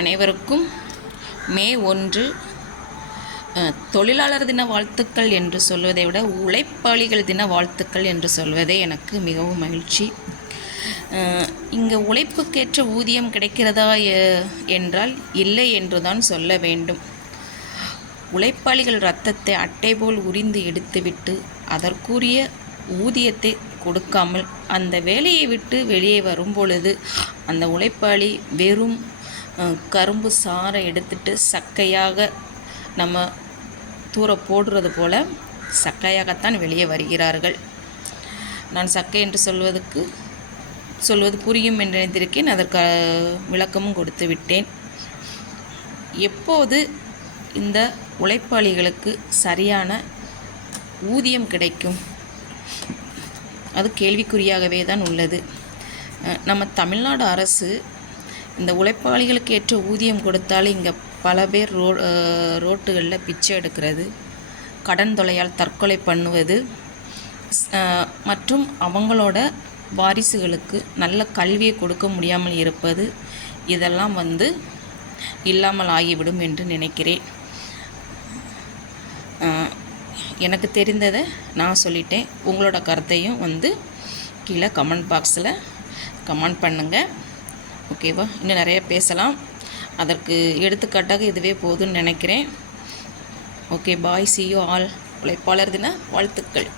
அனைவருக்கும் மே 1 தொழிலாளர் தின வாழ்த்துக்கள் என்று சொல்வதை விட உழைப்பாளிகள் தின வாழ்த்துக்கள் என்று சொல்வதே எனக்கு மிகவும் மகிழ்ச்சி. இங்கே உழைப்புக்கேற்ற ஊதியம் கிடைக்கிறதா என்றால் இல்லை என்று தான் சொல்ல வேண்டும். உழைப்பாளிகள் இரத்தத்தை அட்டை போல் உரிந்து எடுத்துவிட்டு அதற்குரிய ஊதியத்தை கொடுக்காமல் அந்த வேலையை விட்டு வெளியே வரும் பொழுது அந்த உழைப்பாளி வெறும் கரும்பு சாறை எடுத்துட்டு சக்கையாக நம்ம தூர போடுறது போல் சக்கையாகத்தான் வெளியே வருகிறார்கள். நான் சக்கை என்று சொல்வது புரியும் என்று நினைத்திருக்கேன். அதற்கு விளக்கமும் கொடுத்து விட்டேன். எப்போது இந்த உழைப்பாளிகளுக்கு சரியான ஊதியம் கிடைக்கும்? அது கேள்விக்குறியாகவே தான் உள்ளது. நம்ம தமிழ்நாடு அரசு இந்த உழைப்பாளிகளுக்கு ஏற்ற ஊதியம் கொடுத்தாலும் இங்கே பல பேர் ரோட்டுகளில் பிச்சை எடுக்கிறது, கடன் தொல்லையால் தற்கொலை பண்ணுவது மற்றும் அவங்களோட வாரிசுகளுக்கு நல்ல கல்வியை கொடுக்க முடியாமல் இருப்பது, இதெல்லாம் இல்லாமல் ஆகிவிடும் என்று நினைக்கிறேன். எனக்கு தெரிந்ததை நான் சொல்லிட்டேன். உங்களோட கருத்தையும் கீழே கமெண்ட் பாக்ஸில் கமெண்ட் பண்ணுங்கள். ஓகேவா? இன்னும் நிறைய பேசலாம். அதற்கு எடுத்துக்காட்டாக இதுவே போதும்னு நினைக்கிறேன். Okay, bye, see you all. உழைப்பாளர் தின வாழ்த்துக்கள்.